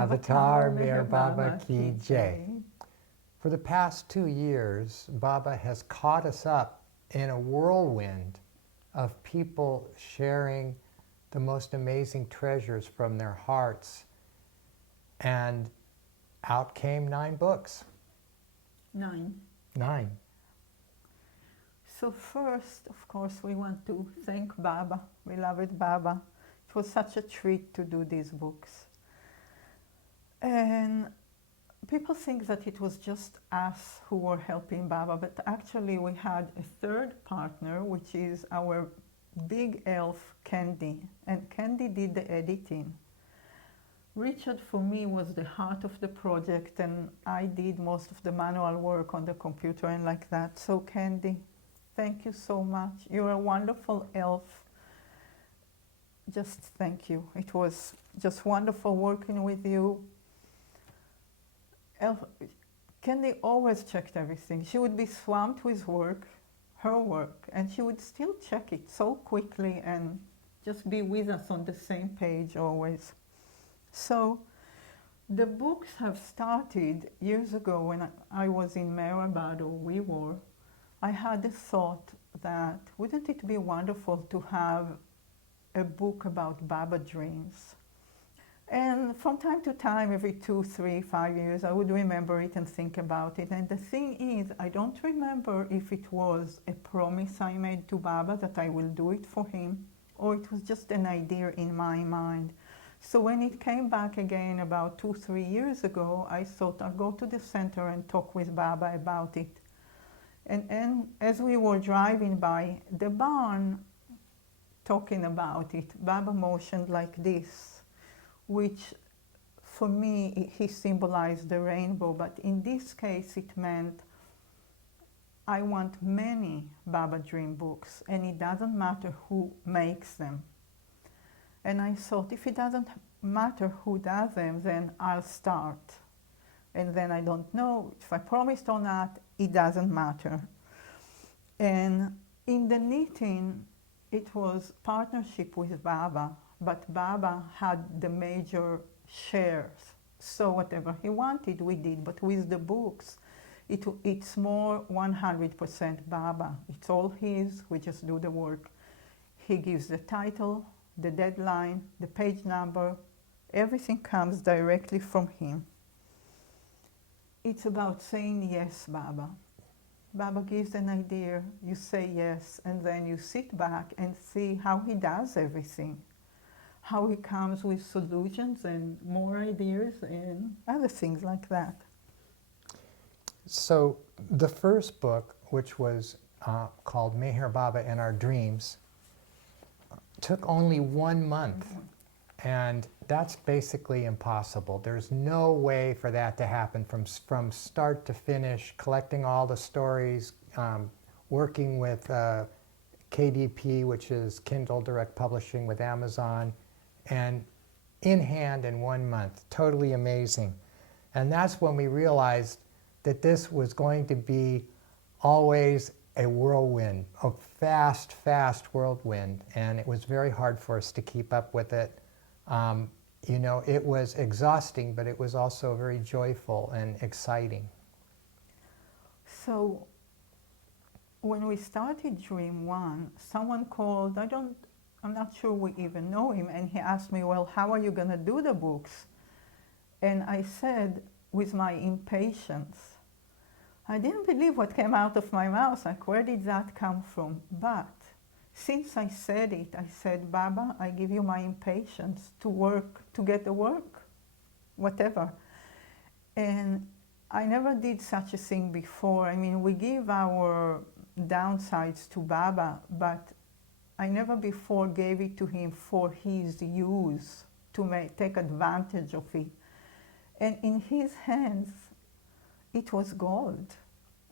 Avatar Meher Baba Ki Jai. For the past 2 years, Baba has caught us up in a whirlwind of people sharing the most amazing treasures from their hearts. And out came 9 books. 9. 9. So first, of course, we want to thank Baba, beloved Baba. It was such a treat to do these books. And people think that it was just us who were helping Baba, but actually we had a third partner, which is our big elf, Candy. And Candy did the editing. Richard, for me, was the heart of the project, and I did most of the manual work on the computer and like that. So Candy, thank you so much. You're a wonderful elf. Just thank you. It was just wonderful working with you. Candy always checked everything. She would be swamped with work, her work, and she would still check it so quickly and just be with us on the same page always. So the books have started years ago when I was in Mehrabad, or we were. I had the thought that wouldn't it be wonderful to have a book about Baba dreams? And from time to time, every 2, 3, 5 years, I would remember it and think about it. And the thing is, I don't remember if it was a promise I made to Baba that I will do it for him, or it was just an idea in my mind. So when it came back again about 2, 3 years ago, I thought I'll go to the center and talk with Baba about it. And as we were driving by the barn, talking about it, Baba motioned like this, which for me, he symbolized the rainbow, but in this case it meant I want many Baba dream books, and it doesn't matter who makes them. And I thought, if it doesn't matter who does them, then I'll start. And then I don't know if I promised or not, it doesn't matter. And in the knitting, it was partnership with Baba, but Baba had the major shares. So whatever he wanted, we did. But with the books, it's more 100% Baba. It's all his, we just do the work. He gives the title, the deadline, the page number, everything comes directly from him. It's about saying yes, Baba. Baba gives an idea, you say yes, and then you sit back and see how he does everything. How he comes with solutions and more ideas and other things like that. So the first book, which was called Meher Baba and Our Dreams, took only 1 month. And that's basically impossible. There's no way for that to happen from start to finish, collecting all the stories, working with KDP, which is Kindle Direct Publishing with Amazon, and in hand in 1 month. Totally amazing. And that's when we realized that this was going to be always a whirlwind, a fast, fast whirlwind. And it was very hard for us to keep up with it. You know, it was exhausting, but it was also very joyful and exciting. So when we started Dream 1, someone called, I'm not sure we even know him, and he asked me, well, how are you going to do the books? And I said, with my impatience, I didn't believe what came out of my mouth, like, where did that come from? But since I said it, I said, Baba, I give you my impatience to work, to get the work, whatever. And I never did such a thing before. I mean, we give our downsides to Baba, but I never before gave it to him for his use, to take advantage of it. And in his hands, it was gold.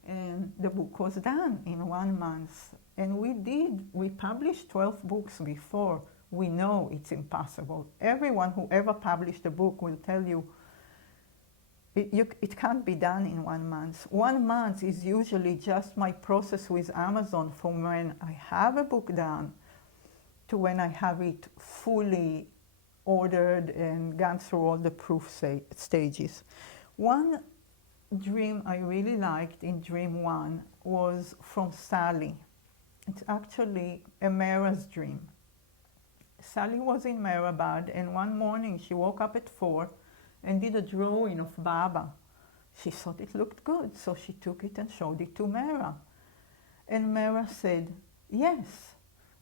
And the book was done in 1 month. And we published 12 books before. We know it's impossible. Everyone who ever published a book will tell you it can't be done in 1 month. 1 month is usually just my process with Amazon from when I have a book done to when I have it fully ordered and gone through all the proof stages. One dream I really liked in dream 1 was from Sally. It's actually a Mera's dream. Sally was in Merabad, and one morning she woke up at 4 and did a drawing of Baba. She thought it looked good, so she took it and showed it to Mera. And Mera said, yes,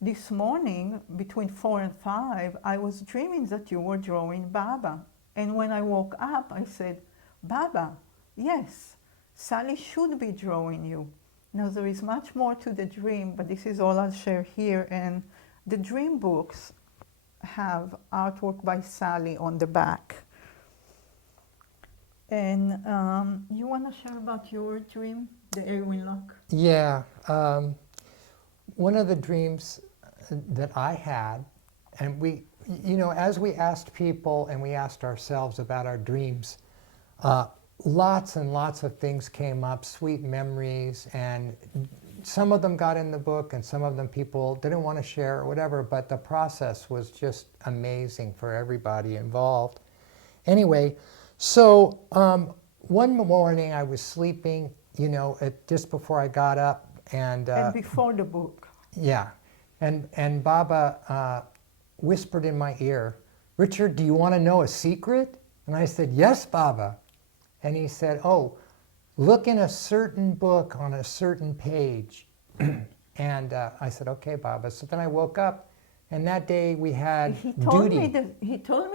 this morning between 4 and 5, I was dreaming that you were drawing Baba. And when I woke up, I said, Baba, yes, Sally should be drawing you. Now there is much more to the dream, but this is all I'll share here. And the dream books have artwork by Sally on the back. And you want to share about your dream, the Erwin Locke? Yeah. One of the dreams that I had, and we, you know, as we asked people and we asked ourselves about our dreams, lots and lots of things came up, sweet memories, and some of them got in the book and some of them people didn't want to share or whatever, but the process was just amazing for everybody involved. Anyway, so one morning I was sleeping, you know, just before I got up, and before the book. Yeah, and Baba whispered in my ear, Richard, do you want to know a secret? And I said, yes, Baba. And he said, oh, look in a certain book on a certain page. And I said, okay, Baba. So then I woke up, and that day we had he told duty. Me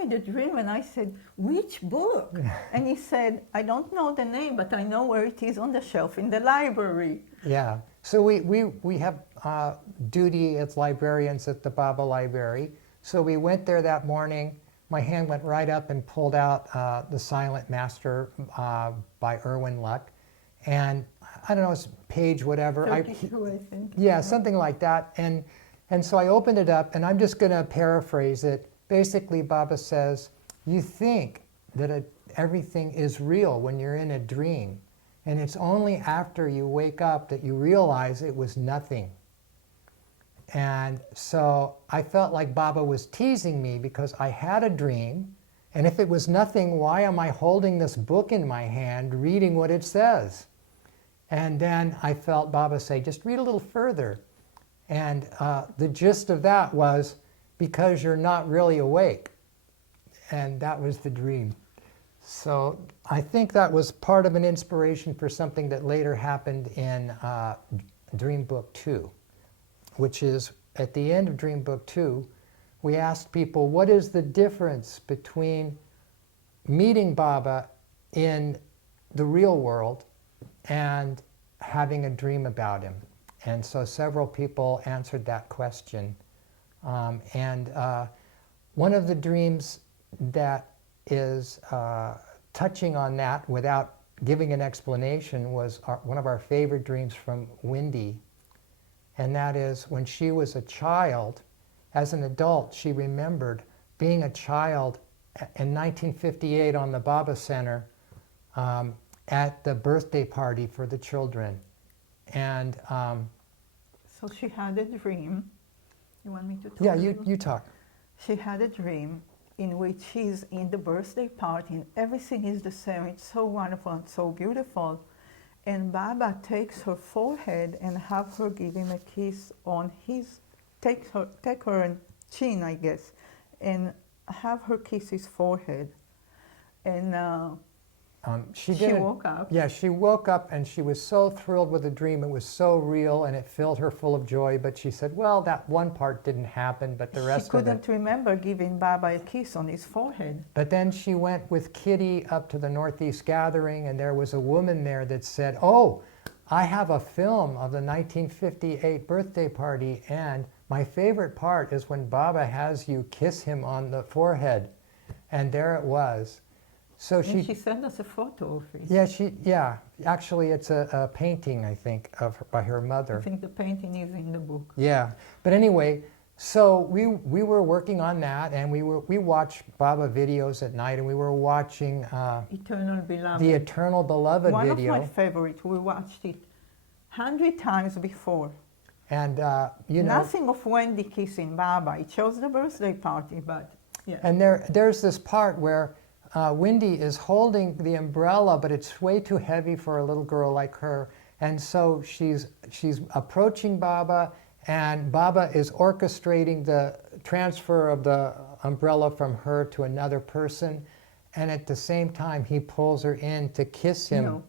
the dream, and I said, which book? And he said, I don't know the name, but I know where it is on the shelf in the library. Yeah. So we have duty as librarians at the Baba Library. So we went there that morning. My hand went right up and pulled out The Silent Master by Erwin Locke. And I don't know, it's page whatever. 32, I think. Yeah, something like that. And so I opened it up, and I'm just going to paraphrase it. Basically, Baba says, you think that everything is real when you're in a dream. And it's only after you wake up that you realize it was nothing. And so I felt like Baba was teasing me because I had a dream, and if it was nothing, why am I holding this book in my hand reading what it says? And then I felt Baba say, just read a little further. And the gist of that was, because you're not really awake. And that was the dream. So I think that was part of an inspiration for something that later happened in Dream Book 2, which is at the end of Dream Book 2, we asked people, what is the difference between meeting Baba in the real world and having a dream about him? And so several people answered that question. And one of the dreams that is touching on that without giving an explanation was one of our favorite dreams from Wendy. And that is when she was a child, as an adult, she remembered being a child in 1958 on the Baba Center at the birthday party for the children. And so she had a dream. You want me to talk? Yeah, you talk. She had a dream in which she's in the birthday party and everything is the same. It's so wonderful and so beautiful. And Baba takes her forehead and have her give him a kiss on his, take her chin, I guess, and have her kiss his forehead. And she woke up. Yeah, she woke up and she was so thrilled with the dream. It was so real and it filled her full of joy. But she said, well, that one part didn't happen, but the rest of it. She couldn't remember giving Baba a kiss on his forehead. But then she went with Kitty up to the Northeast Gathering, and there was a woman there that said, oh, I have a film of the 1958 birthday party, and my favorite part is when Baba has you kiss him on the forehead. And there it was. So she sent us a photo of it. Yeah, actually it's a painting, I think, by her mother. I think the painting is in the book. Yeah, but anyway, so we were working on that, and we watched Baba videos at night, and we were watching Eternal Beloved. The Eternal Beloved video. One of my favorites. We watched it 100 times before. And you know, nothing of Wendy kissing Baba. It shows the birthday party, but Yeah. And there's this part where Wendy is holding the umbrella, but it's way too heavy for a little girl like her. And so she's approaching Baba, and Baba is orchestrating the transfer of the umbrella from her to another person. And at the same time, he pulls her in to kiss him. No,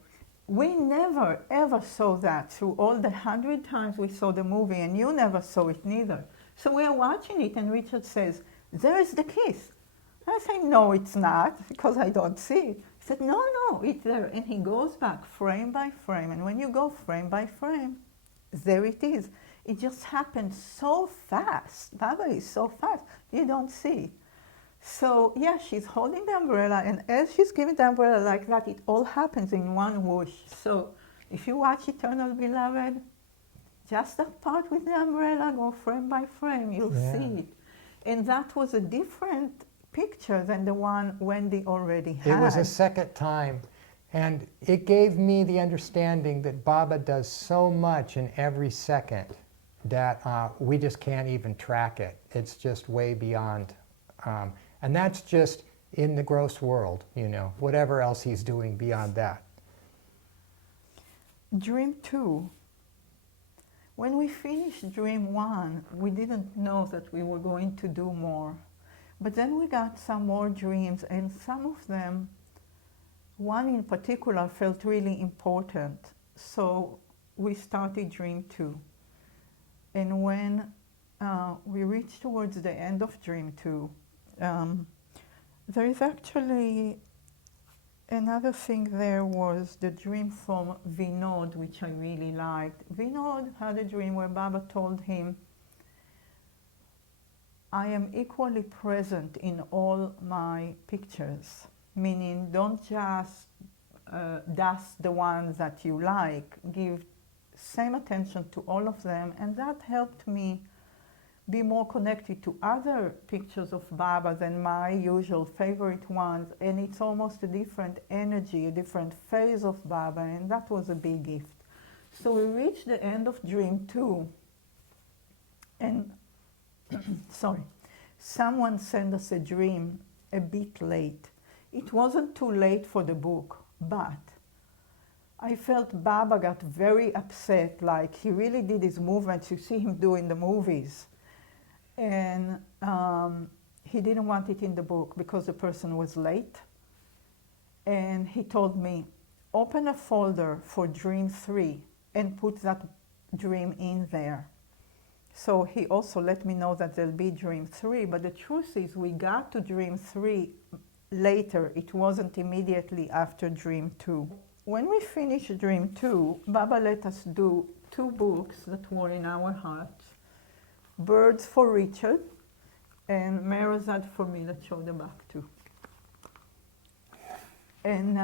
we never ever saw that through all the 100 times we saw the movie, and you never saw it neither. So we are watching it, and Richard says, "There is the kiss." I say, "No, it's not, because I don't see it." He said, "No, no, it's there." And he goes back frame by frame, and when you go frame by frame, there it is. It just happens so fast. Baba is so fast, you don't see it. So yeah, she's holding the umbrella, and as she's giving the umbrella like that, it all happens in one whoosh. So if you watch Eternal Beloved, just that part with the umbrella, go frame by frame, you'll see it. And that was a different picture than the one Wendy already had. It was a second time, and it gave me the understanding that Baba does so much in every second that we just can't even track it. It's just way beyond. And that's just in the gross world, you know, whatever else he's doing beyond that. Dream 2. When we finished Dream 1, we didn't know that we were going to do more. But then we got some more dreams, and some of them, one in particular, felt really important. So we started Dream 2. And when we reached towards the end of Dream 2, there is actually another thing. There was the dream from Vinod, which I really liked. Vinod had a dream where Baba told him, "I am equally present in all my pictures," meaning don't just dust the ones that you like, give same attention to all of them. And that helped me be more connected to other pictures of Baba than my usual favorite ones, and it's almost a different energy, a different phase of Baba, and that was a big gift. So we reached the end of Dream 2, and sorry, someone sent us a dream a bit late. It wasn't too late for the book, but I felt Baba got very upset, like he really did his movements you see him do in the movies. And he didn't want it in the book because the person was late. And he told me, "Open a folder for Dream 3 and put that dream in there." So he also let me know that there'll be Dream 3, but the truth is we got to Dream 3 later. It wasn't immediately after Dream 2. When we finished Dream 2, Baba let us do 2 books that were in our hearts. Birds for Richard, and Merazad for me, that show the back too. And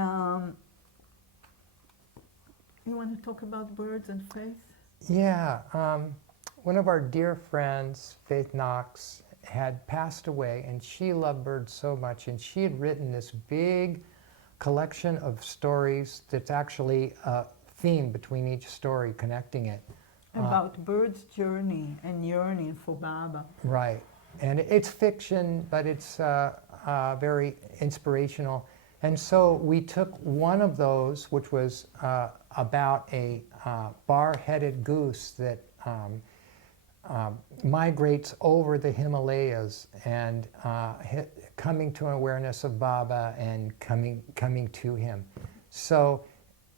you want to talk about birds and faith? Yeah, one of our dear friends, Faith Knox, had passed away, and she loved birds so much, and she had written this big collection of stories that's actually a theme between each story, connecting it. About birds' journey and yearning for Baba. Right. And it's fiction, but it's very inspirational. And so we took one of those, which was about a bar-headed goose that migrates over the Himalayas and coming to an awareness of Baba and coming to him. So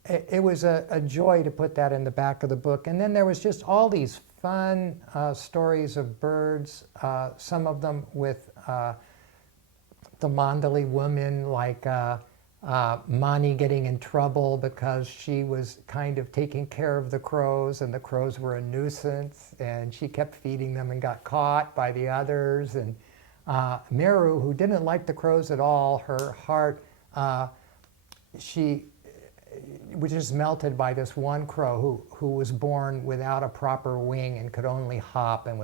it was a joy to put that in the back of the book. And then there was just all these fun stories of birds, some of them with the Mandali woman, like Mani getting in trouble because she was kind of taking care of the crows, and the crows were a nuisance, and she kept feeding them and got caught by the others. And Meru, who didn't like the crows at all, her heart, she was just melted by this one crow who was born without a proper wing and could only hop, and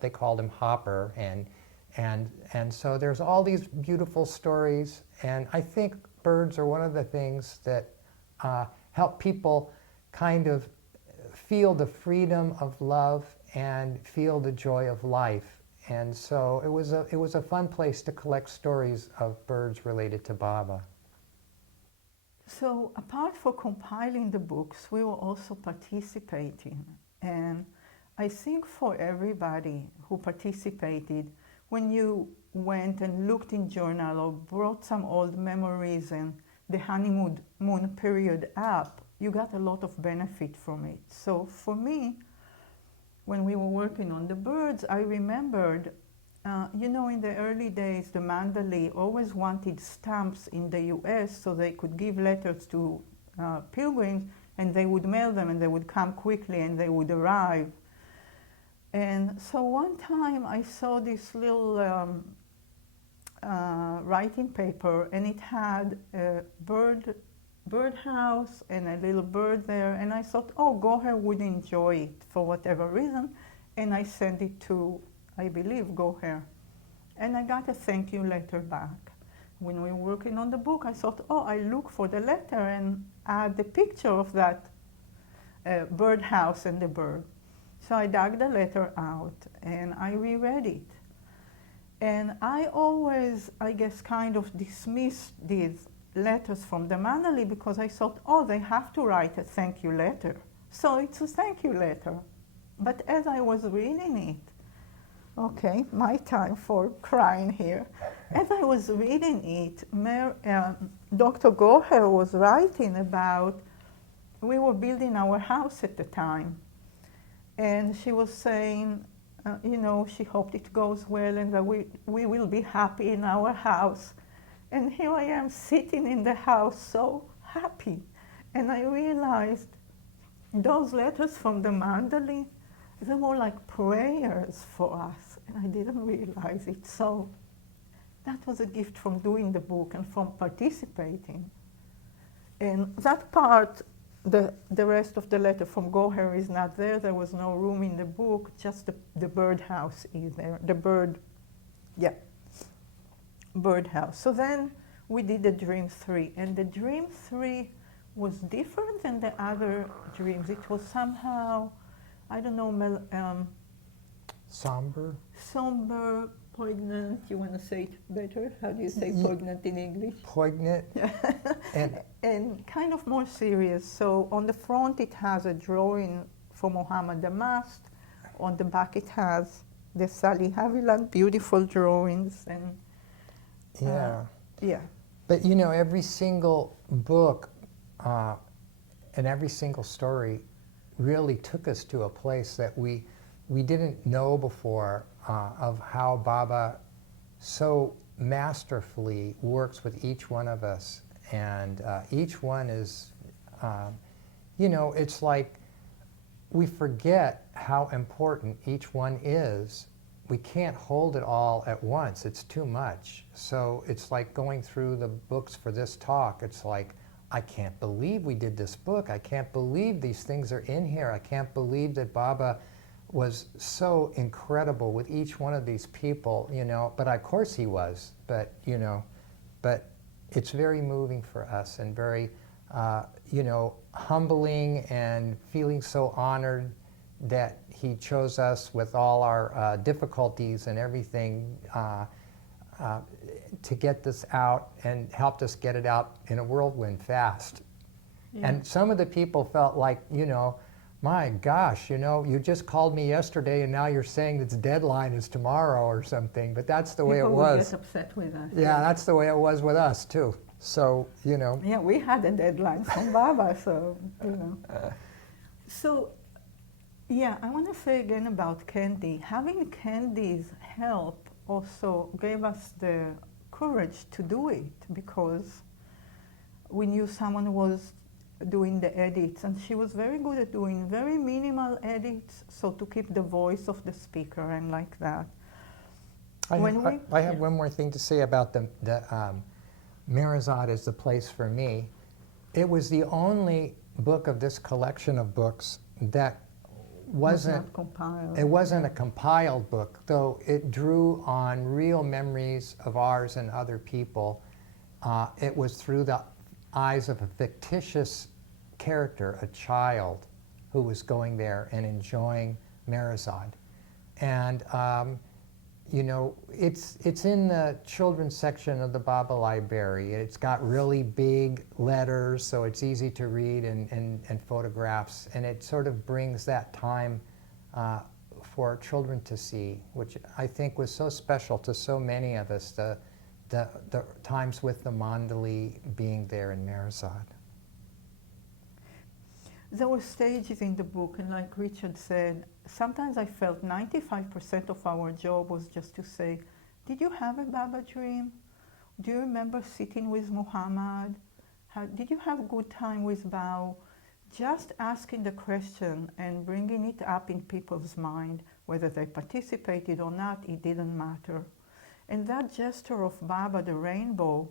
they called him Hopper, and so there's all these beautiful stories, and I think birds are one of the things that help people kind of feel the freedom of love and feel the joy of life. And so it was a fun place to collect stories of birds related to Baba. So apart from compiling the books, we were also participating. And I think for everybody who participated, when you went and looked in journal or brought some old memories and the honeymoon period up, you got a lot of benefit from it. So for me, when we were working on the birds, I remembered, you know, in the early days, the Mandalay always wanted stamps in the US so they could give letters to pilgrims, and they would mail them, and they would come quickly, and they would arrive. And so one time I saw this little writing paper, and it had a birdhouse and a little bird there, and I thought, oh, Goher would enjoy it for whatever reason, and I sent it to, I believe, Goher. And I got a thank you letter back. When we were working on the book, I thought, oh, I look for the letter and add the picture of that birdhouse and the bird. So I dug the letter out and I reread it. And I always, I guess, kind of dismissed these letters from the Manali because I thought, oh, they have to write a thank you letter. So it's a thank you letter. But as I was reading it, okay, my time for crying here. As I was reading it, Dr. Goher was writing about, we were building our house at the time. And she was saying, you know, she hoped it goes well and that we will be happy in our house. And here I am sitting in the house so happy. And I realized those letters from the Mandali, they were like prayers for us. And I didn't realize it. So that was a gift from doing the book and from participating. And that part, the rest of the letter from Goher is not there. There was no room in the book, just the birdhouse is there. The birdhouse. So then we did the Dream 3. And the Dream 3 was different than the other dreams. It was somehow, I don't know, somber, poignant. You want to say it better? How do you say poignant in English? Poignant. and kind of more serious. So on the front it has a drawing for Muhammad the Mast. On the back it has the Sally Haviland beautiful drawings. And yeah. But you know, every single book and every single story really took us to a place that we didn't know before of how Baba so masterfully works with each one of us. And each one is, you know, it's like we forget how important each one is. We can't hold it all at once. It's too much. So it's like going through the books for this talk. It's like, I can't believe we did this book. I can't believe these things are in here. I can't believe that Baba was so incredible with each one of these people, you know. But of course he was. But, you know, but it's very moving for us and very, you know, humbling and feeling so honored that he chose us with all our difficulties and everything to get this out and helped us get it out in a whirlwind fast. Yeah. And some of the people felt like, you know, my gosh, you know, you just called me yesterday and now you're saying its deadline is tomorrow or something, but that's the way it was. People would get upset with us. Yeah, that's the way it was with us too. So, you know. Yeah, we had a deadline from Baba, so, you know. So, yeah, I want to say again about Candy. Having Candy's help also gave us the courage to do it because we knew someone was doing the edits, and she was very good at doing very minimal edits, so to keep the voice of the speaker and like that. I have one more thing to say about the Mirazad is the place for me. It was the only book of this collection of books that wasn't compiled. It wasn't a compiled book, though it drew on real memories of ours and other people. It was through the eyes of a fictitious character, a child who was going there and enjoying Mirazad. And you know, it's in the children's section of the Baba Library. It's got really big letters, so it's easy to read, and photographs, and it sort of brings that time for children to see, which I think was so special to so many of us, the times with the Mandali being there in Marizad. There were stages in the book, and like Richard said, sometimes I felt 95% of our job was just to say, did you have a Baba dream? Do you remember sitting with Muhammad? Did you have a good time with Bao? Just asking the question and bringing it up in people's mind, whether they participated or not, it didn't matter. And that gesture of Baba, the rainbow,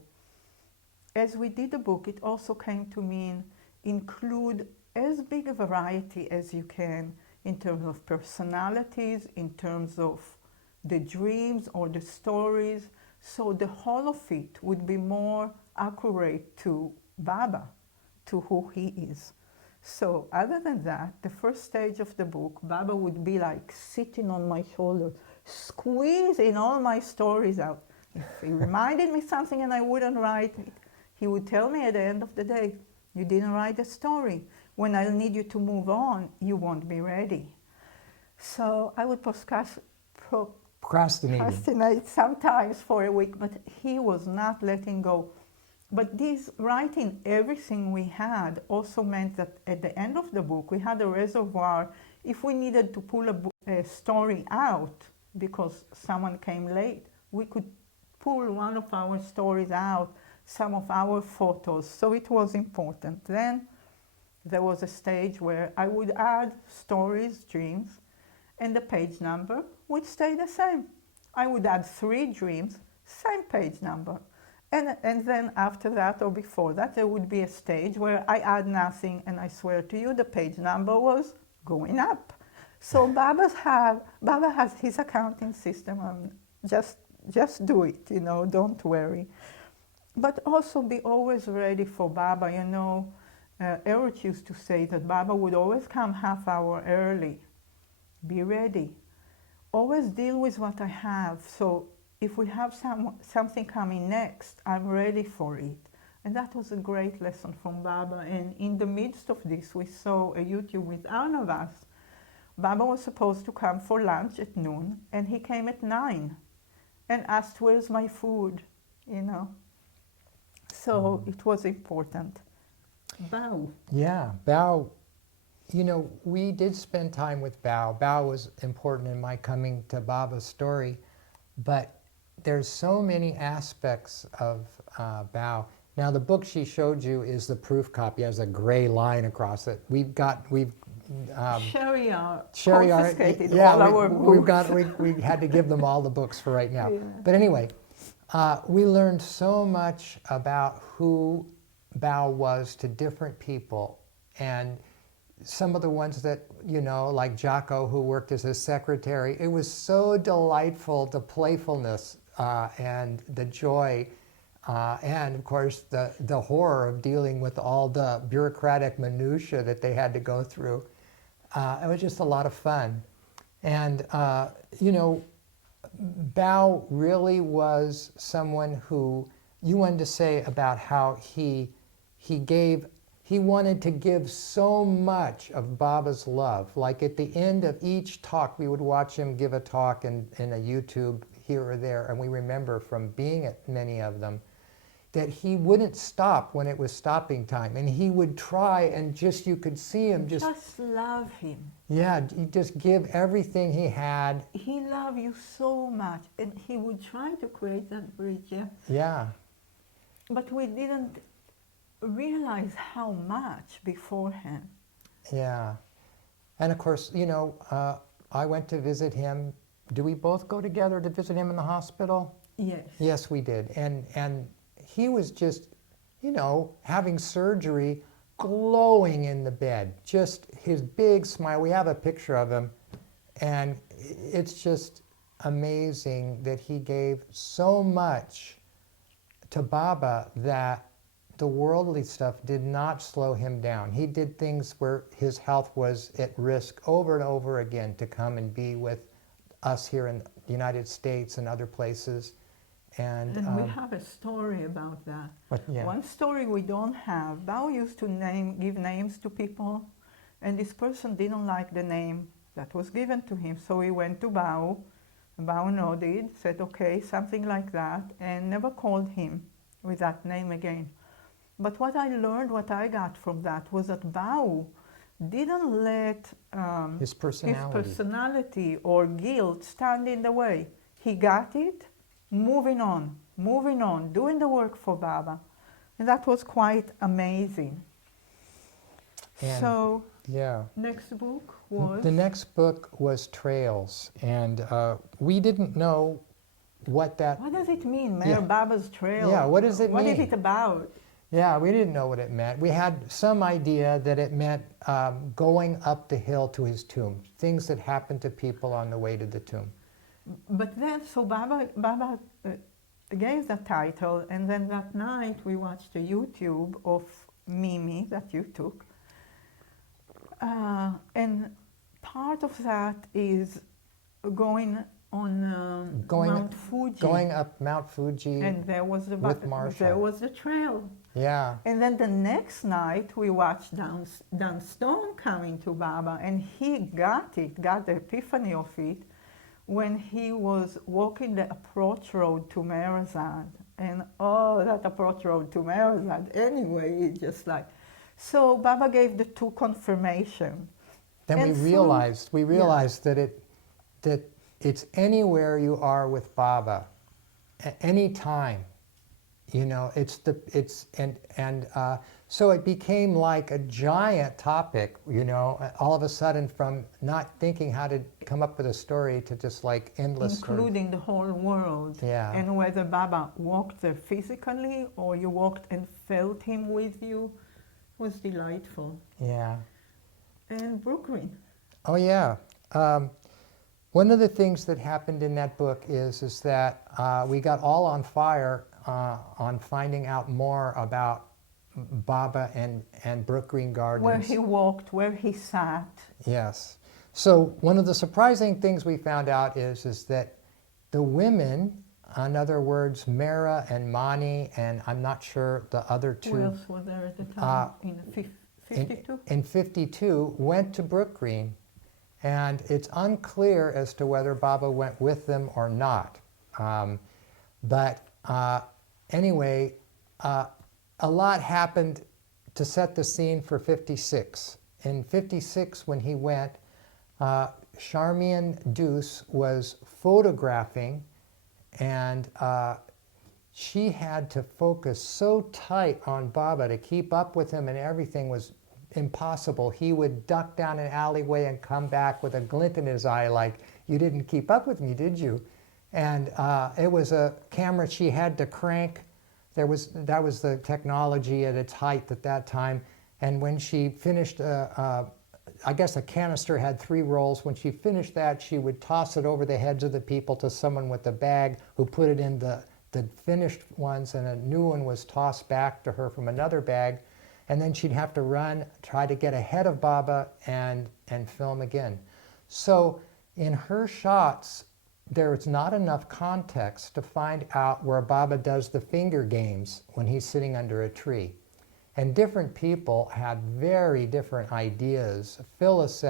as we did the book, it also came to mean include as big a variety as you can in terms of personalities, in terms of the dreams or the stories, so the whole of it would be more accurate to Baba, to who he is. So other than that, the first stage of the book, Baba would be like sitting on my shoulder, squeezing all my stories out. If he reminded me something and I wouldn't write it, he would tell me at the end of the day, you didn't write the story. When I'll need you to move on, you won't be ready. So I would procrastinate sometimes for a week, but he was not letting go. But this writing everything we had also meant that at the end of the book, we had a reservoir. If we needed to pull a story out because someone came late, we could pull one of our stories out, some of our photos. So it was important. Then there was a stage where I would add stories, dreams, and the page number would stay the same. I would add 3 dreams, same page number. And then after that or before that, there would be a stage where I add nothing, and I swear to you, the page number was going up. So Baba has his accounting system, and just do it, you know, don't worry. But also be always ready for Baba, you know. Eric used to say that Baba would always come half hour early. Be ready. Always deal with what I have. So if we have something coming next, I'm ready for it. And that was a great lesson from Baba. And in the midst of this, we saw a YouTube with Arnavas. Baba was supposed to come for lunch at noon, and he came at 9 and asked, where's my food? You know. So it was important. Bao. Yeah, Bao, you know, we did spend time with Bao. Bao was important in my coming to Baba's story, but there's so many aspects of Bao. Now, the book she showed you is the proof copy. It has a gray line across it. Sherry confiscated all our books. We had to give them all the books for right now. Yeah. But anyway, we learned so much about who Bao was to different people, and some of the ones that, you know, like Jocko, who worked as his secretary. It was so delightful, the playfulness and the joy, and of course the horror of dealing with all the bureaucratic minutiae that they had to go through. It was just a lot of fun. And, you know, Bao really was someone who, you wanted to say about how he wanted to give so much of Baba's love. Like at the end of each talk, we would watch him give a talk in a YouTube here or there, and we remember from being at many of them that he wouldn't stop when it was stopping time, and he would try, and just you could see him just love him. Yeah, he just give everything he had. He loved you so much, and he would try to create that bridge. Yeah. But we didn't realize how much beforehand. Yeah. And of course, you know, I went to visit him. Do we both go together to visit him in the hospital? Yes. Yes, we did. And he was just, you know, having surgery, glowing in the bed. Just his big smile. We have a picture of him. And it's just amazing that he gave so much to Baba that the worldly stuff did not slow him down. He did things where his health was at risk over and over again to come and be with us here in the United States and other places. And, And we have a story about that. yeah. One story we don't have, Bao used to give names to people, and this person didn't like the name that was given to him. So he went to Bao. Bao nodded, said, okay, something like that, and never called him with that name again. But what I learned, what I got from that, was that Bao didn't let His personality or guilt stand in the way. He got it, moving on, doing the work for Baba. And that was quite amazing. And so, yeah. next book was? The next book was Trails, and we didn't know what that... What does it mean, Mayor Baba's Trail? Yeah, what does it mean? What is it about? Yeah, we didn't know what it meant. We had some idea that it meant going up the hill to his tomb, things that happened to people on the way to the tomb. But then, so Baba gave the title, and then that night we watched a YouTube of Mimi that you took. And part of that is going on Mount Fuji. Going up Mount Fuji and there was the with Marshall. There was the trail. Yeah. And then the next night we watched Dan Stone coming to Baba, and he got the epiphany of it when he was walking the approach road to Merazad. And that approach road to Merazad, anyway, it's just like... So Baba gave the two confirmation. Then and we realized that it's anywhere you are with Baba, any time, you know. So it became like a giant topic, you know. All of a sudden, from not thinking how to come up with a story to just like endless, including the whole world. Yeah. And whether Baba walked there physically or you walked and felt him with you was delightful. Yeah. And Brooklyn. Oh yeah. One of the things that happened in that book is that we got all on fire on finding out more about Baba and Brook Green Gardens. Where he walked, where he sat. Yes. So one of the surprising things we found out is that the women, in other words, Mara and Mani, and I'm not sure the other two. Who else was there at the time? In 52? In 52, went to Brook Green, and it's unclear as to whether Baba went with them or not. Anyway, a lot happened to set the scene for 56. In 56, when he went, Charmian Deuce was photographing, and she had to focus so tight on Baba to keep up with him, and everything was impossible. He would duck down an alleyway and come back with a glint in his eye like, you didn't keep up with me, did you? And it was a camera she had to crank. That was the technology at its height at that time. And when she finished, I guess a canister had 3 rolls. When she finished that, she would toss it over the heads of the people to someone with a bag who put it in the finished ones, and a new one was tossed back to her from another bag. And then she'd have to run, try to get ahead of Baba and film again. So in her shots, there's not enough context to find out where Baba does the finger games when he's sitting under a tree. And different people had very different ideas. Phyllis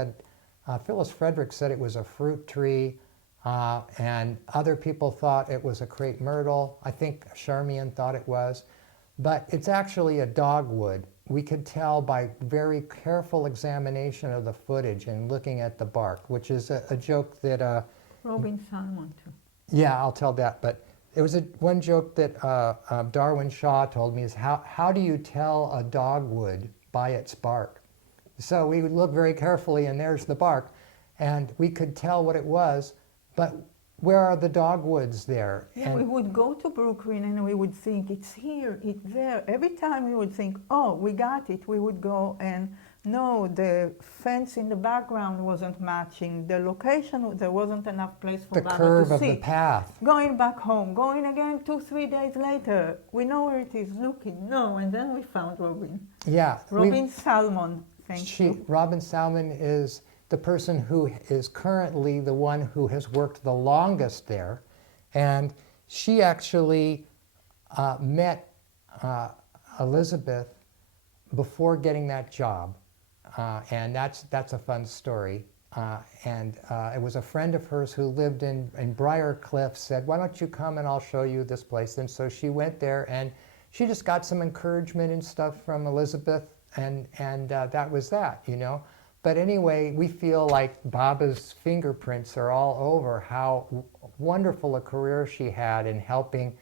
Frederick said it was a fruit tree, and other people thought it was a crepe myrtle. I think Charmian thought it was. But it's actually a dogwood. We could tell by very careful examination of the footage and looking at the bark, which is a joke that... Robin Salmon too. Yeah, I'll tell that. But it was one joke that Darwin Shaw told me is, how do you tell a dogwood by its bark? So we would look very carefully, and there's the bark, and we could tell what it was, but where are the dogwoods there? Yeah, we would go to Brooklyn and we would think, it's here, it's there. Every time we would think, oh, we got it, we would go and no, the fence in the background wasn't matching. The location, there wasn't enough place for Baba to sit. The curve of the path. Going back home, going again 2-3 days later. We know where it is, looking, no, and then we found Robin. Yeah. Robin Salmon, thank you. Robin Salmon is the person who is currently the one who has worked the longest there. And she actually met Elizabeth before getting that job. And that's a fun story. And it was a friend of hers who lived in Briar Cliff said, why don't you come and I'll show you this place. And so she went there and she just got some encouragement and stuff from Elizabeth, and that was that, you know. But anyway, we feel like Baba's fingerprints are all over how wonderful a career she had in helping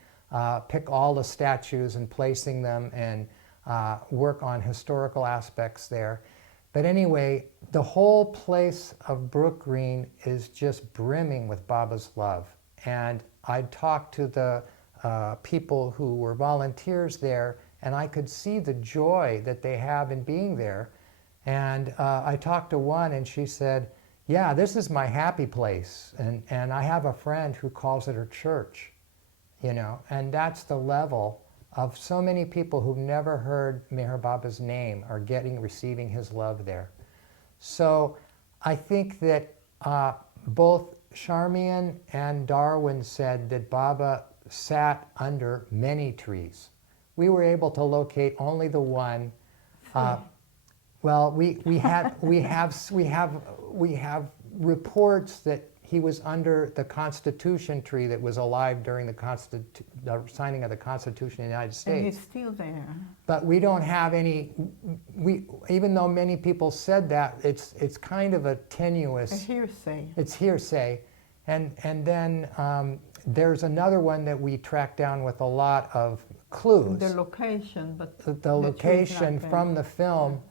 pick all the statues and placing them and work on historical aspects there. But anyway, the whole place of Brook Green is just brimming with Baba's love. And I'd talked to the people who were volunteers there, and I could see the joy that they have in being there. And I talked to one, and she said, yeah, this is my happy place. And I have a friend who calls it her church, you know. And that's the level of so many people who've never heard Meher Baba's name are receiving his love there. So I think that both Charmian and Darwin said that Baba sat under many trees. We were able to locate only the one. Well, we have reports that he was under the Constitution tree that was alive during the signing of the Constitution of the United States. And it's still there. But we don't have any. Even though many people said that, it's kind of a tenuous. A hearsay. It's hearsay, and then there's another one that we tracked down with a lot of clues. The location, but the location from the film,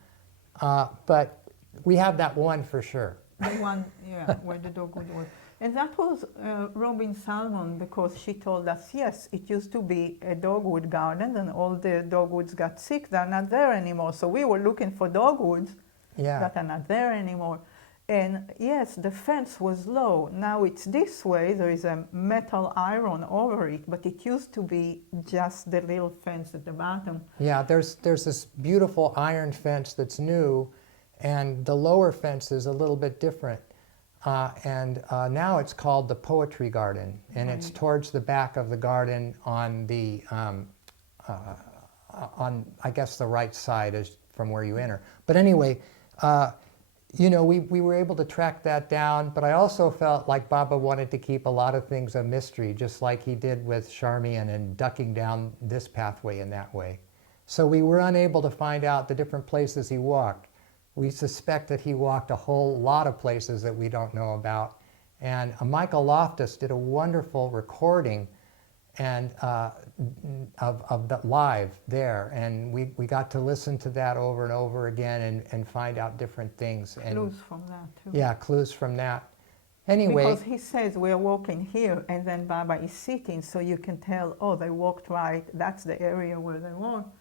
but we have that one for sure. The one, yeah, where the dogwood was. And that was Robin Salmon, because she told us, yes, it used to be a dogwood garden and all the dogwoods got sick. They're not there anymore. So we were looking for dogwoods that are not there anymore. And yes, the fence was low. Now it's this way. There is a metal iron over it, but it used to be just the little fence at the bottom. Yeah, there's this beautiful iron fence that's new, and the lower fence is a little bit different. And now it's called the Poetry Garden, and it's towards the back of the garden on the, on I guess the right side is from where you enter. But anyway, you know, we were able to track that down, but I also felt like Baba wanted to keep a lot of things a mystery, just like he did with Charmian and ducking down this pathway and that way. So we were unable to find out the different places he walked. We suspect that he walked a whole lot of places that we don't know about. And Michael Loftus did a wonderful recording and of the live there, and we got to listen to that over and over again and find out different things. And clues from that too. Yeah, clues from that. Anyway, because he says we're walking here, and then Baba is sitting, so you can tell, oh, they walked right. That's the area where they walked.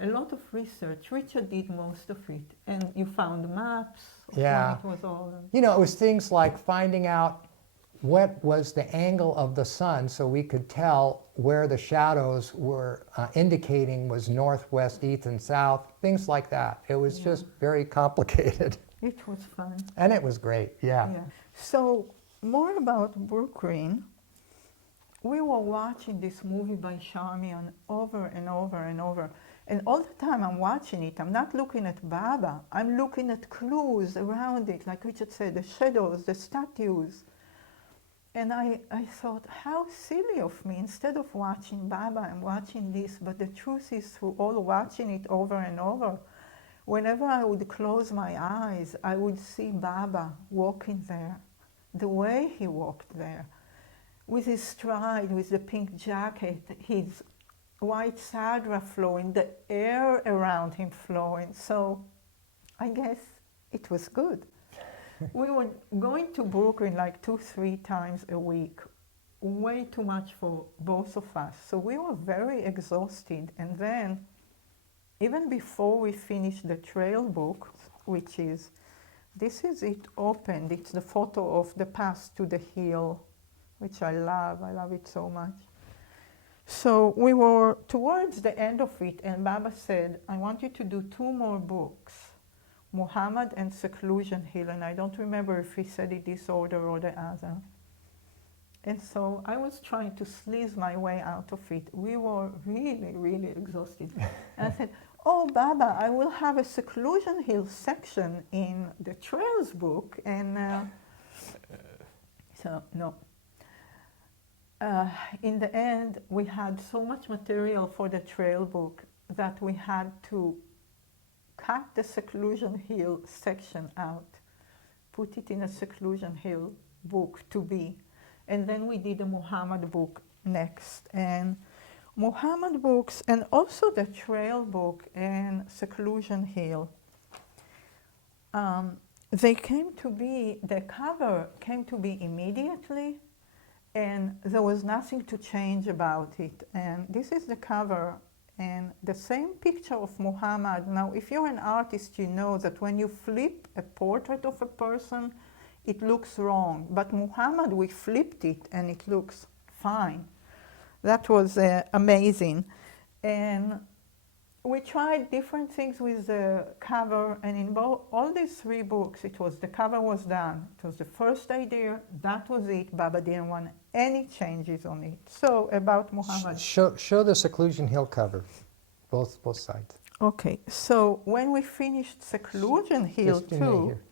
A lot of research. Richard did most of it, and you found maps. Yeah. It was all. You know, it was things like finding out what was the angle of the sun so we could tell where the shadows were indicating was northwest, east, and south, things like that. It was just very complicated. It was fun. And it was great, yeah. So, more about Brook Green. We were watching this movie by Charmian over and over and over. And all the time I'm watching it, I'm not looking at Baba, I'm looking at clues around it, like Richard said, the shadows, the statues. And I thought, how silly of me. Instead of watching Baba, I'm watching this. But the truth is, through all watching it over and over, whenever I would close my eyes, I would see Baba walking there, the way he walked there, with his stride, with the pink jacket, his white sadra flowing, the air around him flowing. So I guess it was good. We were going to Brooklyn like 2-3 times a week, way too much for both of us. So we were very exhausted. And then, even before we finished the trail book, which is, this is it opened. It's the photo of the path to the hill, which I love it so much. So we were towards the end of it, and Baba said, I want you to do 2 more books. Muhammad and Seclusion Hill, and I don't remember if he said it this order or the other. And so I was trying to sleaze my way out of it. We were really, really exhausted. And I said, oh, Baba, I will have a Seclusion Hill section in the Trails book. And so, no. In the end, we had so much material for the Trail book that we had to cut the Seclusion Hill section out, put it in a Seclusion Hill book to be. And then we did a Muhammad book next. And Muhammad books, and also the Trail book and Seclusion Hill, they came to be, the cover came to be immediately, and there was nothing to change about it. And this is the cover, and the same picture of Muhammad. Now, if you're an artist, you know that when you flip a portrait of a person, it looks wrong. But Muhammad, we flipped it, and it looks fine. That was amazing. And we tried different things with the cover, and in all these 3 books, the cover was done. It was the first idea, that was it. Baba didn't want any changes on it. So about Muhammad. Show the Seclusion Hill cover, both sides. Okay, so when we finished Seclusion Hill Just a minute too, here.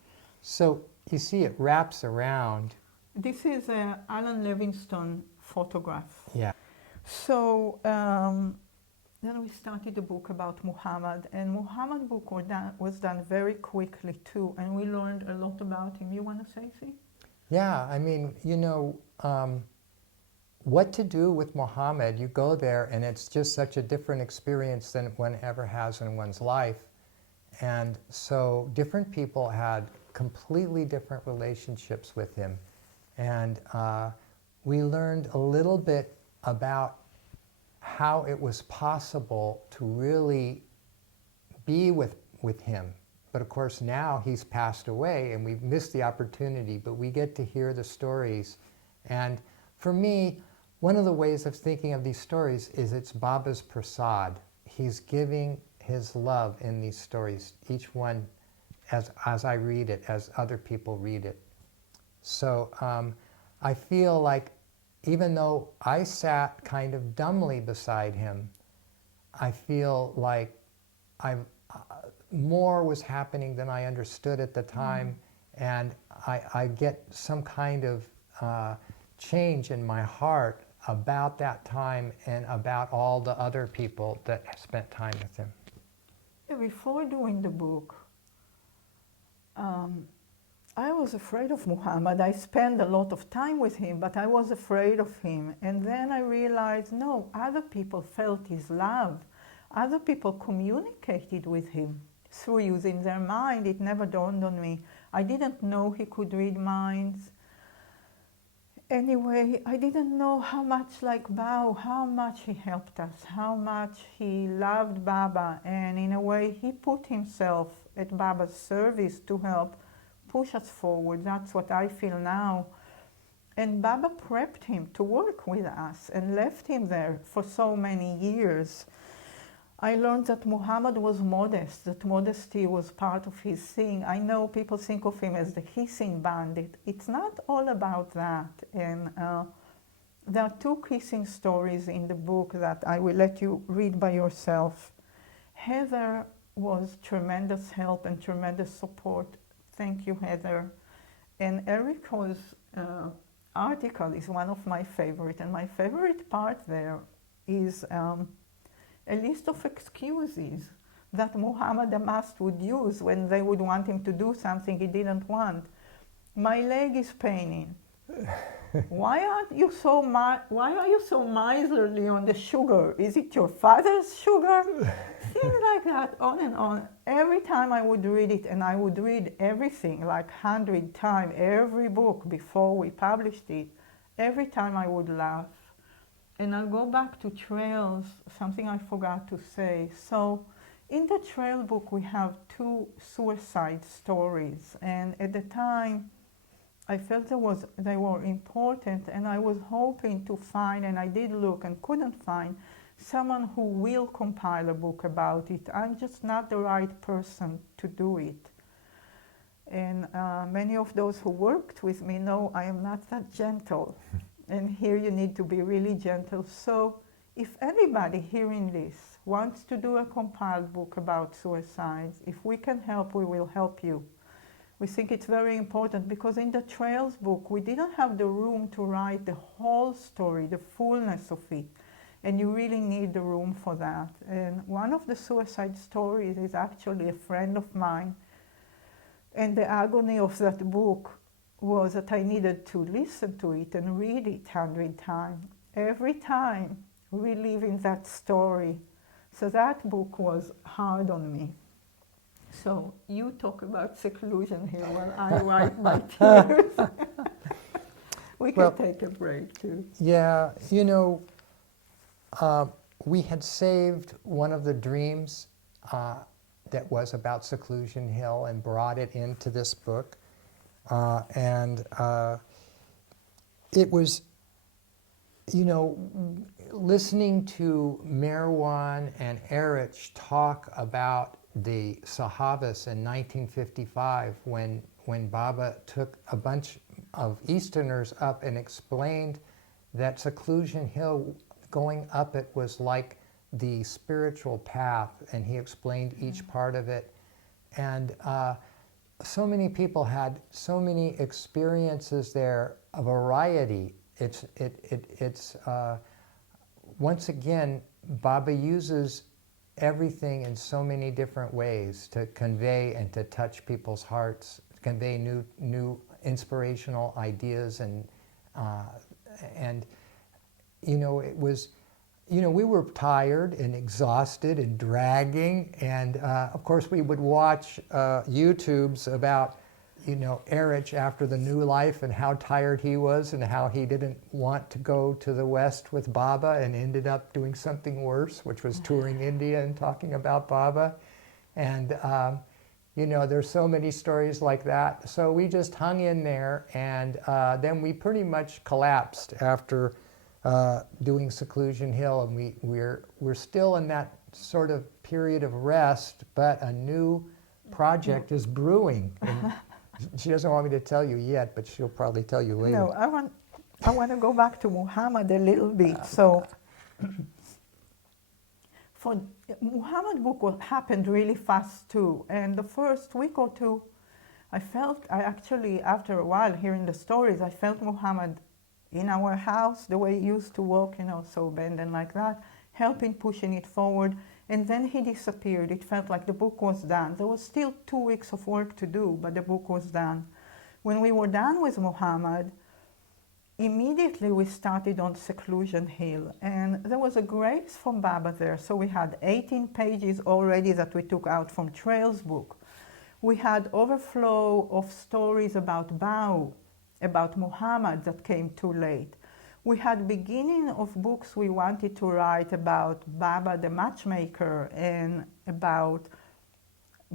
So you see it wraps around. this is an Alan Livingston photograph. Yeah. So then we started a book about Muhammad, and Muhammad book was done very quickly too, and we learned a lot about him. You want to say something? Yeah, I mean, you know, what to do with Muhammad, you go there and it's just such a different experience than one ever has in one's life. And so different people had completely different relationships with him. And we learned a little bit about how it was possible to really be with him. But of course now he's passed away and we've missed the opportunity, but we get to hear the stories. And for me, one of the ways of thinking of these stories is it's Baba's prasad. He's giving his love in these stories, each one as I read it, as other people read it. So I feel like even though I sat kind of dumbly beside him, I feel like more was happening than I understood at the time, and I get some kind of change in my heart about that time and about all the other people that spent time with him. Yeah, before doing the book, I was afraid of Muhammad. I spent a lot of time with him, but I was afraid of him. And then I realized, no, other people felt his love. Other people communicated with him through using their mind. It never dawned on me. I didn't know he could read minds. Anyway, I didn't know how much, like Bao, how much he helped us, how much he loved Baba, and in a way he put himself at Baba's service to help push us forward. That's what I feel now. And Baba prepped him to work with us and left him there for so many years. I learned that Muhammad was modest, that modesty was part of his thing. I know people think of him as the kissing bandit. It's not all about that. And there are 2 kissing stories in the book that I will let you read by yourself. Heather was tremendous help and tremendous support. Thank you, Heather. And Erika's article is one of my favorite. And my favorite part there is a list of excuses that Muhammad amassed would use when they would want him to do something he didn't want. My leg is paining. Why are you so miserly on the sugar? Is it your father's sugar? Things like that, on and on. Every time I would read it, and I would read everything like 100 times, every book before we published it, every time I would laugh. And I'll go back to Trails, something I forgot to say. So in the Trail book, we have 2 suicide stories. And at the time, I felt they were important, and I was hoping to find, and I did look and couldn't find, someone who will compile a book about it. I'm just not the right person to do it. And many of those who worked with me know I am not that gentle. And here you need to be really gentle. So if anybody hearing this wants to do a compiled book about suicides, if we can help, we will help you. We think it's very important because in the Trails book, we didn't have the room to write the whole story, the fullness of it. And you really need the room for that. And one of the suicide stories is actually a friend of mine. And the agony of that book was that I needed to listen to it and read it 100 times. Every time reliving that story. So that book was hard on me. So you talk about seclusion here while I write my tears. We can take a break too. Yeah, we had saved one of the dreams that was about Seclusion Hill and brought it into this book. And it was, listening to Merwan and Erich talk about the Sahabas in 1955 when Baba took a bunch of Easterners up and explained that Seclusion Hill, going up it was like the spiritual path, and he explained each part of it. And so many people had so many experiences there, a variety. It's once again, Baba uses everything in so many different ways to convey and to touch people's hearts, to convey new inspirational ideas, and it was, we were tired and exhausted and dragging, and of course we would watch YouTubes about Erich after the new life and how tired he was and how he didn't want to go to the West with Baba and ended up doing something worse, which was touring India and talking about Baba. And, there's so many stories like that. So we just hung in there, and then we pretty much collapsed after doing Seclusion Hill, and we're still in that sort of period of rest, but a new project is brewing. And she doesn't want me to tell you yet, but she'll probably tell you later. No, I want to go back to Muhammad a little bit. So, for Muhammad book happened really fast too, and the first week or two, I actually, after a while hearing the stories, I felt Muhammad in our house, the way he used to walk, so bend and like that, helping pushing it forward. And then he disappeared. It felt like the book was done. There was still 2 weeks of work to do, but the book was done. When we were done with Muhammad, immediately we started on Seclusion Hill. And there was a grace from Baba there. So we had 18 pages already that we took out from Trails book. We had overflow of stories about Bau, about Muhammad that came too late. We had beginning of books we wanted to write about Baba the matchmaker and about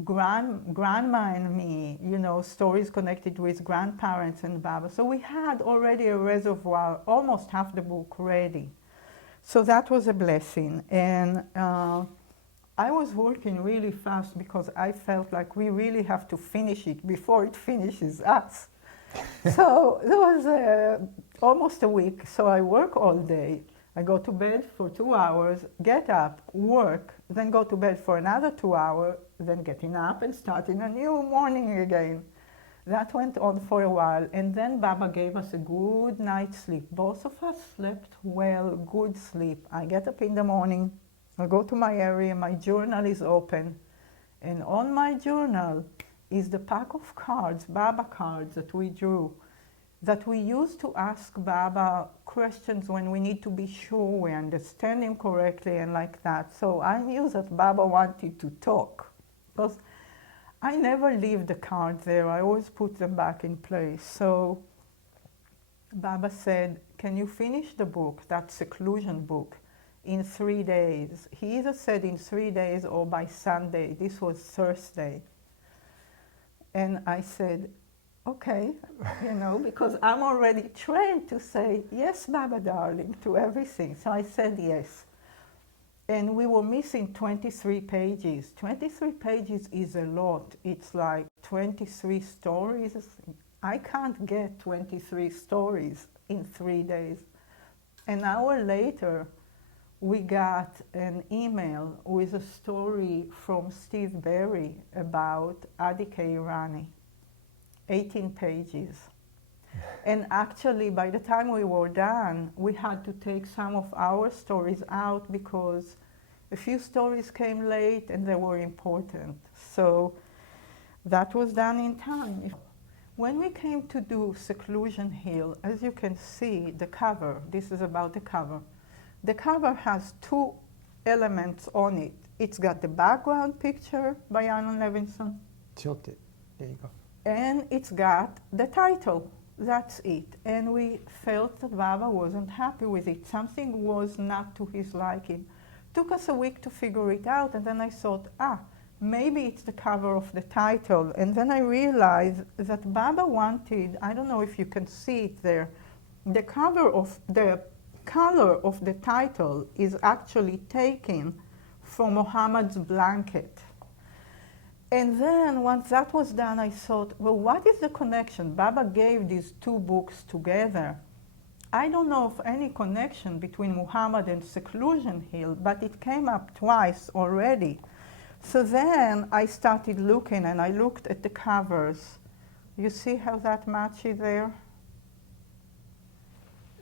grandma and me, stories connected with grandparents and Baba. So we had already a reservoir, almost half the book ready. So that was a blessing. And I was working really fast because I felt like we really have to finish it before it finishes us. So there was almost a week. So I work all day. I go to bed for 2 hours, get up, work, then go to bed for another 2 hours, then getting up and starting a new morning again. That went on for a while. And then Baba gave us a good night's sleep. Both of us slept well, good sleep. I get up in the morning, I go to my area, my journal is open. And on my journal is the pack of cards, Baba cards that we drew, that we use to ask Baba questions when we need to be sure we understand him correctly and like that. So I knew that Baba wanted to talk, because I never leave the cards there. I always put them back in place. So Baba said, can you finish the book, that seclusion book, in 3 days? He either said in 3 days or by Sunday. This was Thursday. And I said, okay, because I'm already trained to say, yes, Baba darling, to everything. So I said yes. And we were missing 23 pages. 23 pages is a lot. It's like 23 stories. I can't get 23 stories in 3 days. An hour later, we got an email with a story from Steve Berry about Adi Keirani, 18 pages. And actually, by the time we were done, we had to take some of our stories out because a few stories came late and they were important. So that was done in time. When we came to do Seclusion Hill, as you can see, the cover, this is about the cover. The cover has two elements on it. It's got the background picture by Alan Levinson. Tilt it. There you go. And it's got the title. That's it. And we felt that Baba wasn't happy with it. Something was not to his liking. Took us a week to figure it out, and then I thought, maybe it's the cover of the title. And then I realized that Baba wanted, I don't know if you can see it there, the color of the title is actually taken from Muhammad's blanket. And then once that was done, I thought, well, what is the connection? Baba gave these two books together. I don't know of any connection between Muhammad and Seclusion Hill, but it came up twice already. So then I started looking, and I looked at the covers. You see how that matches there?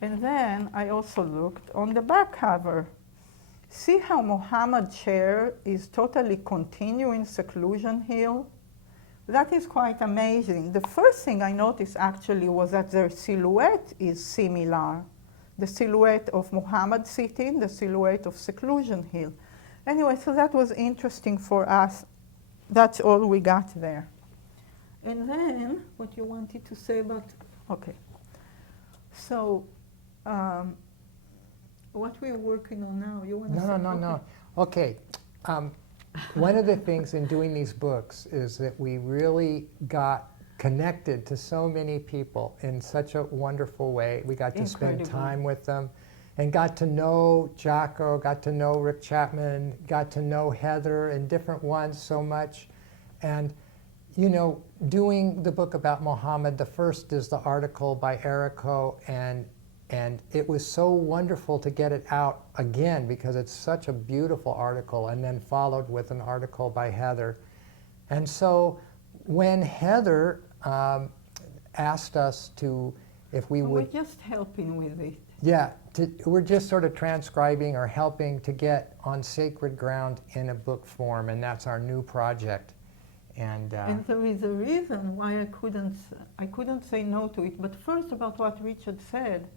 And then I also looked on the back cover. See how Muhammad's chair is totally continuing Seclusion Hill? That is quite amazing. The first thing I noticed actually was that their silhouette is similar. The silhouette of Muhammad sitting, the silhouette of Seclusion Hill. Anyway, so that was interesting for us. That's all we got there. And then, what you wanted to say about, okay. So, what we're working on now, you want to say? No. Okay. One of the things in doing these books is that we really got connected to so many people in such a wonderful way. We got to spend time with them and got to know Jocko, got to know Rick Chapman, got to know Heather and different ones so much. And, you know, doing the book about Muhammad, the first is the article by Errico, and it was so wonderful to get it out again because it's such a beautiful article, and then followed with an article by Heather. And so when Heather asked us to, if we would... We're just helping with it. Yeah, we're just sort of transcribing or helping to get on sacred ground in a book form, and that's our new project. And there is a reason why I couldn't say no to it. But first, about what Richard said,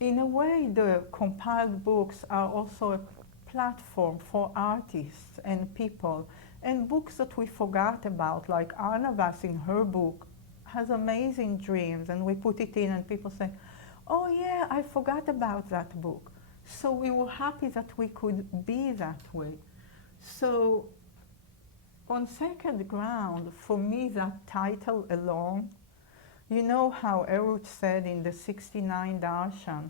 in a way, the compiled books are also a platform for artists and people, and books that we forgot about, like Arnavas in her book has amazing dreams, and we put it in and people say, oh yeah, I forgot about that book. So we were happy that we could be that way. So on Sacred Ground, for me, that title alone, you know how Eruch said in the 69 Darshan,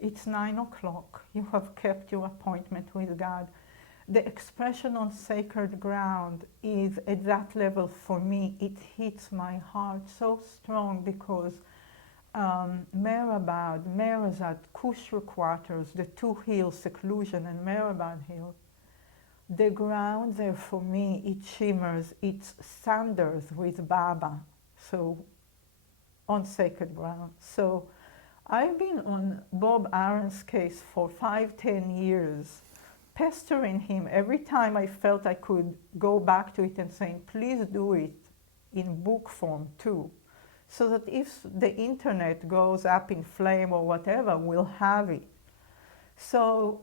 it's 9 o'clock, you have kept your appointment with God. The expression on Sacred Ground is at that level for me. It hits my heart so strong because Mehrabad, Merazad, Kushra Quarters, the two hills, Seclusion and Mehrabad Hill, the ground there for me, it shimmers, it thunders with Baba, so on Sacred Ground. So I've been on Bob Aaron's case for 5-10 years, pestering him every time I felt I could go back to it and saying, please do it in book form too, so that if the internet goes up in flame or whatever, we'll have it. So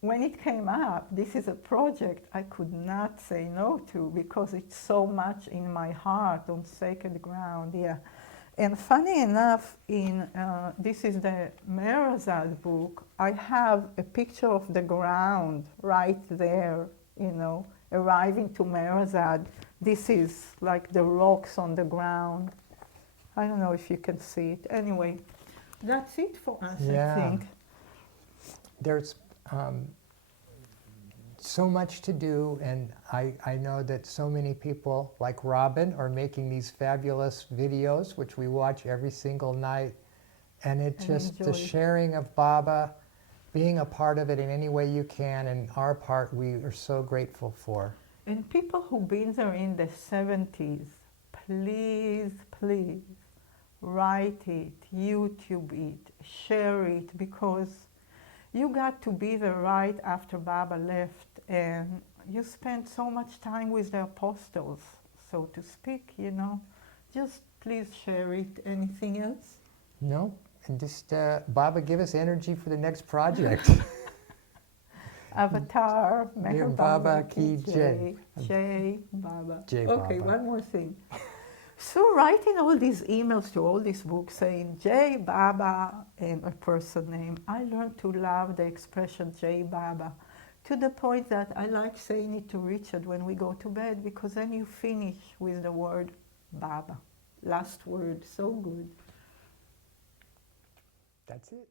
when it came up, this is a project I could not say no to because it's so much in my heart on Sacred Ground, yeah. And funny enough, this is the Merazad book, I have a picture of the ground right there, you know, arriving to Merazad. This is like the rocks on the ground. I don't know if you can see it. Anyway, that's it for us, yeah. I think. there's so much to do, and I know that so many people like Robin are making these fabulous videos, which we watch every single night. And it And just, the enjoy. sharing of Baba, being a part of it in any way you can, and our part we are so grateful for. And people who've been there in the 70s, please, please, write it, YouTube it, share it, because you got to be there right after Baba left, and you spent so much time with the apostles, so to speak, you know. Just please share it. Anything else? No? And just, Baba, give us energy for the next project. Avatar, Dear Meher Baba Baba ki ki jai. Jai Baba. Jai Okay, Baba. one more thing. So writing all these emails to all these books saying Jai Baba and a person name, I learned to love the expression Jai Baba, to the point that I like saying it to Richard when we go to bed, because then you finish with the word Baba. Last word, so good. That's it.